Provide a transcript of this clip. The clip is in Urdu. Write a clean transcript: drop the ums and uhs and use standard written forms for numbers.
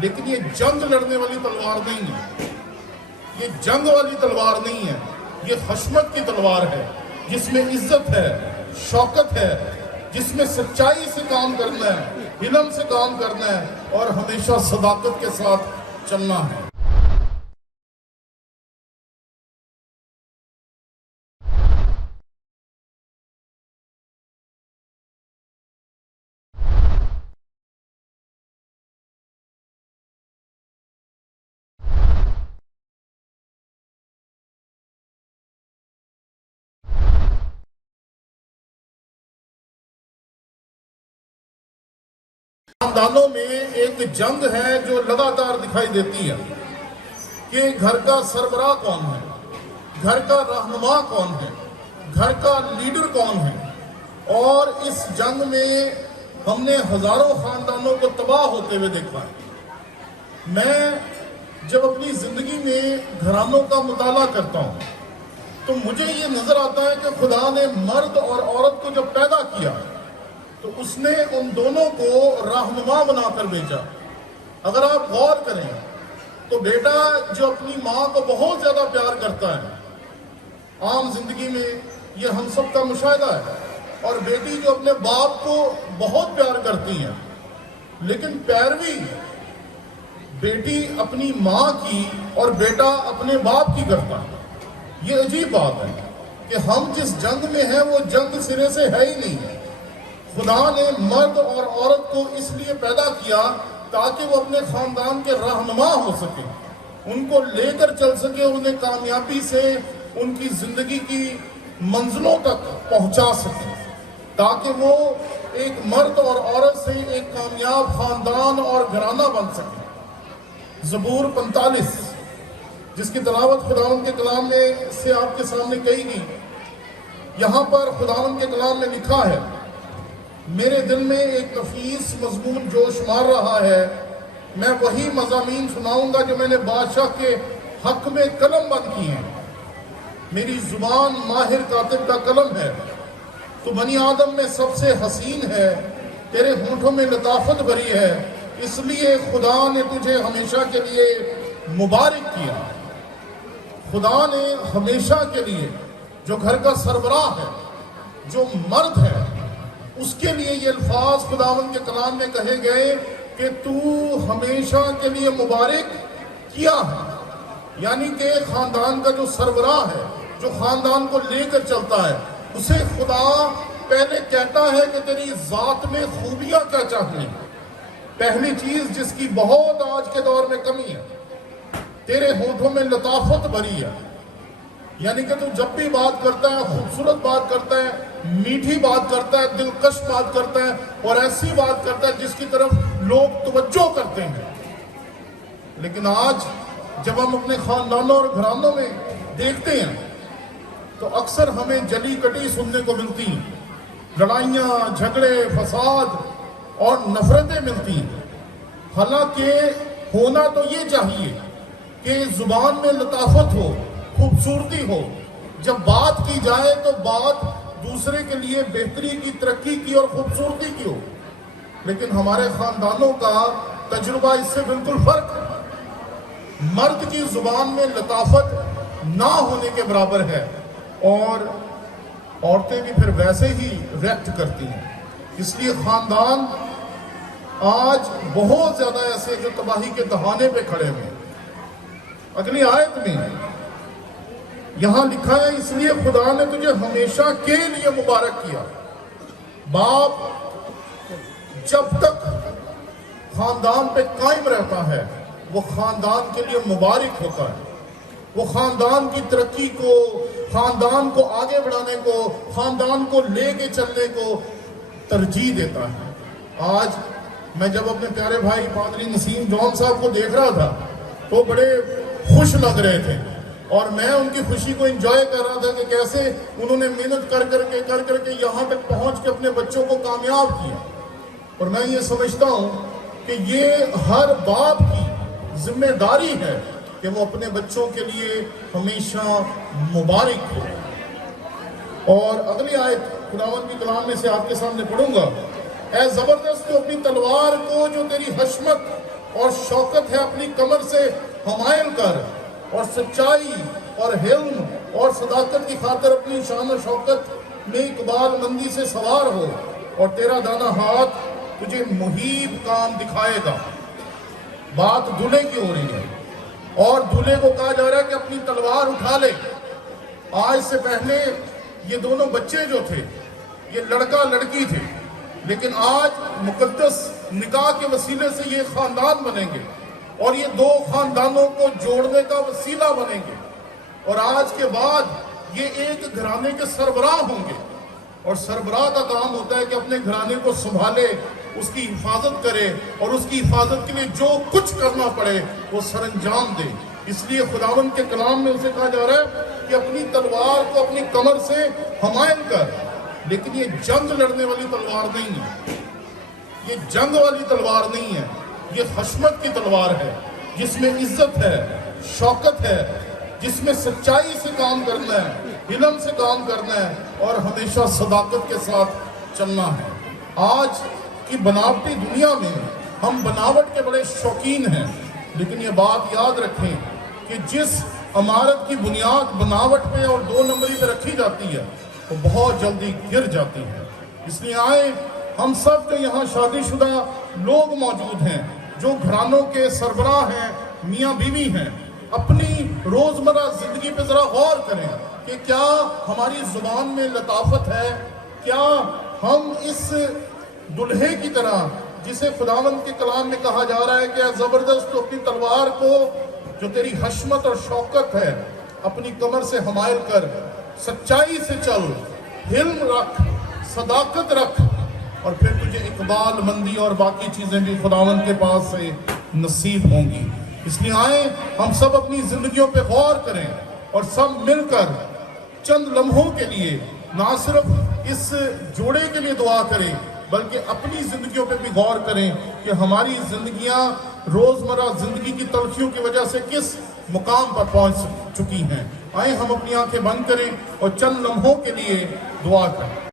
لیکن یہ جنگ لڑنے والی تلوار نہیں ہے، یہ جنگ والی تلوار نہیں ہے، یہ حشمت کی تلوار ہے جس میں عزت ہے، شوکت ہے، جس میں سچائی سے کام کرنا ہے، علم سے کام کرنا ہے اور ہمیشہ صداقت کے ساتھ چلنا ہے۔ خاندانوں میں ایک جنگ ہے جو لگاتار دکھائی دیتی ہے کہ گھر کا سربراہ کون ہے، گھر کا رہنما کون ہے، گھر کا لیڈر کون ہے، اور اس جنگ میں ہم نے ہزاروں خاندانوں کو تباہ ہوتے ہوئے دیکھا ہے۔ میں جب اپنی زندگی میں گھرانوں کا مطالعہ کرتا ہوں تو مجھے یہ نظر آتا ہے کہ خدا نے مرد اور عورت کو جب پیدا کیا تو اس نے ان دونوں کو رہنما بنا کر بھیجا۔ اگر آپ غور کریں تو بیٹا جو اپنی ماں کو بہت زیادہ پیار کرتا ہے، عام زندگی میں یہ ہم سب کا مشاہدہ ہے، اور بیٹی جو اپنے باپ کو بہت پیار کرتی ہے، لیکن پیروی بیٹی اپنی ماں کی اور بیٹا اپنے باپ کی کرتا ہے۔ یہ عجیب بات ہے کہ ہم جس جنگ میں ہیں وہ جنگ سرے سے ہے ہی نہیں۔ خدا نے مرد اور عورت کو اس لیے پیدا کیا تاکہ وہ اپنے خاندان کے رہنما ہو سکے، ان کو لے کر چل سکے، انہیں کامیابی سے ان کی زندگی کی منزلوں تک پہنچا سکے، تاکہ وہ ایک مرد اور عورت سے ایک کامیاب خاندان اور گھرانہ بن سکے۔ زبور 45 جس کی تلاوت خداوند کے کلام میں سے آپ کے سامنے کہی گئی، یہاں پر خداوند کے کلام میں لکھا ہے، میرے دل میں ایک نفیس مضمون جوش مار رہا ہے، میں وہی مضامین سناؤں گا جو میں نے بادشاہ کے حق میں قلم بند کی ہیں۔ میری زبان ماہر کاتب کا قلم ہے، تو بنی آدم میں سب سے حسین ہے، تیرے ہونٹوں میں لطافت بھری ہے، اس لیے خدا نے تجھے ہمیشہ کے لیے مبارک کیا۔ خدا نے ہمیشہ کے لیے جو گھر کا سربراہ ہے، جو مرد ہے، اس کے لیے یہ الفاظ خداوند کے کلام میں کہے گئے کہ تو ہمیشہ کے لیے مبارک کیا ہے، یعنی کہ خاندان کا جو سربراہ ہے، جو خاندان کو لے کر چلتا ہے، اسے خدا پہلے کہتا ہے کہ تیری ذات میں خوبیاں کیا چاہیے۔ پہلی چیز جس کی بہت آج کے دور میں کمی ہے، تیرے ہونٹوں میں لطافت بھری ہے، یعنی کہ تو جب بھی بات کرتا ہے خوبصورت بات کرتا ہے، میٹھی بات کرتا ہے، دلکش بات کرتا ہے، اور ایسی بات کرتا ہے جس کی طرف لوگ توجہ کرتے ہیں۔ لیکن آج جب ہم اپنے خاندانوں اور گھرانوں میں دیکھتے ہیں تو اکثر ہمیں جلی کٹی سننے کو ملتی ہیں، لڑائیاں، جھگڑے، فساد اور نفرتیں ملتی ہیں۔ حالانکہ ہونا تو یہ چاہیے کہ زبان میں لطافت ہو، خوبصورتی ہو، جب بات کی جائے تو بات دوسرے کے لیے بہتری کی، ترقی کی اور خوبصورتی کی ہو۔ لیکن ہمارے خاندانوں کا تجربہ اس سے بالکل فرق ہے۔ مرد کی زبان میں لطافت نہ ہونے کے برابر ہے، اور عورتیں بھی پھر ویسے ہی ریئیکٹ کرتی ہیں۔ اس لیے خاندان آج بہت زیادہ ایسے جو تباہی کے دہانے پہ کھڑے ہوئے ہیں۔ اگلی آیت میں یہاں لکھا ہے، اس لیے خدا نے تجھے ہمیشہ کے لیے مبارک کیا۔ باپ جب تک خاندان پہ قائم رہتا ہے وہ خاندان کے لیے مبارک ہوتا ہے، وہ خاندان کی ترقی کو، خاندان کو آگے بڑھانے کو، خاندان کو لے کے چلنے کو ترجیح دیتا ہے۔ آج میں جب اپنے پیارے بھائی پادری نسیم جون صاحب کو دیکھ رہا تھا تو بڑے خوش لگ رہے تھے، اور میں ان کی خوشی کو انجوائے کر رہا تھا کہ کیسے انہوں نے محنت کر کر کے یہاں تک پہنچ کے اپنے بچوں کو کامیاب کیا۔ اور میں یہ سمجھتا ہوں کہ یہ ہر باپ کی ذمہ داری ہے کہ وہ اپنے بچوں کے لیے ہمیشہ مبارک ہو۔ اور اگلی آیت خداوند کی کلام میں سے آپ کے سامنے پڑھوں گا، اے زبردست تو اپنی تلوار کو جو تیری حشمت اور شوکت ہے اپنی کمر سے حمائل کر، اور سچائی اور حلم اور صداقت کی خاطر اپنی شان و شوکت میں اقبال مندی سے سوار ہو، اور تیرا دانا ہاتھ تجھے محیب کام دکھائے گا۔ بات دولہے کی ہو رہی ہے، اور دولہے کو کہا جا رہا ہے کہ اپنی تلوار اٹھا لے۔ آج سے پہلے یہ دونوں بچے جو تھے یہ لڑکا لڑکی تھے، لیکن آج مقدس نکاح کے وسیلے سے یہ خاندان بنیں گے، اور یہ دو خاندانوں کو جوڑنے کا وسیلہ بنیں گے، اور آج کے بعد یہ ایک گھرانے کے سربراہ ہوں گے، اور سربراہ کا کام ہوتا ہے کہ اپنے گھرانے کو سنبھالے، اس کی حفاظت کرے، اور اس کی حفاظت کے لیے جو کچھ کرنا پڑے وہ سر انجام دے۔ اس لیے خداوند کے کلام میں اسے کہا جا رہا ہے کہ اپنی تلوار کو اپنی کمر سے حمائل کر، لیکن یہ جنگ لڑنے والی تلوار نہیں ہے، یہ جنگ والی تلوار نہیں ہے، یہ حشمت کی تلوار ہے، جس میں عزت ہے، شوکت ہے، جس میں سچائی سے کام کرنا ہے، علم سے کام کرنا ہے، اور ہمیشہ صداقت کے ساتھ چلنا ہے۔ آج کی بناوٹی دنیا میں ہم بناوٹ کے بڑے شوقین ہیں، لیکن یہ بات یاد رکھیں کہ جس عمارت کی بنیاد بناوٹ پہ اور دو نمبری پہ رکھی جاتی ہے وہ بہت جلدی گر جاتی ہے۔ اس لیے آئیں ہم سب جو یہاں شادی شدہ لوگ موجود ہیں، جو گھرانوں کے سربراہ ہیں، میاں بیوی ہیں، اپنی روزمرہ زندگی پہ ذرا غور کریں کہ کیا ہماری زبان میں لطافت ہے، کیا ہم اس دلہے کی طرح جسے خداوند کے کلام میں کہا جا رہا ہے کہ اے زبردست تو اپنی تلوار کو جو تیری حشمت اور شوکت ہے اپنی کمر سے حمائل کر، سچائی سے چل، حلم رکھ، صداقت رکھ، اور پھر تجھے اقبال مندی اور باقی چیزیں بھی خداوند کے پاس سے نصیب ہوں گی۔ اس لیے آئیں ہم سب اپنی زندگیوں پہ غور کریں، اور سب مل کر چند لمحوں کے لیے نہ صرف اس جوڑے کے لیے دعا کریں بلکہ اپنی زندگیوں پہ بھی غور کریں کہ ہماری زندگیاں روزمرہ زندگی کی تلخیوں کی وجہ سے کس مقام پر پہنچ چکی ہیں۔ آئیں ہم اپنی آنکھیں بند کریں اور چند لمحوں کے لیے دعا کریں۔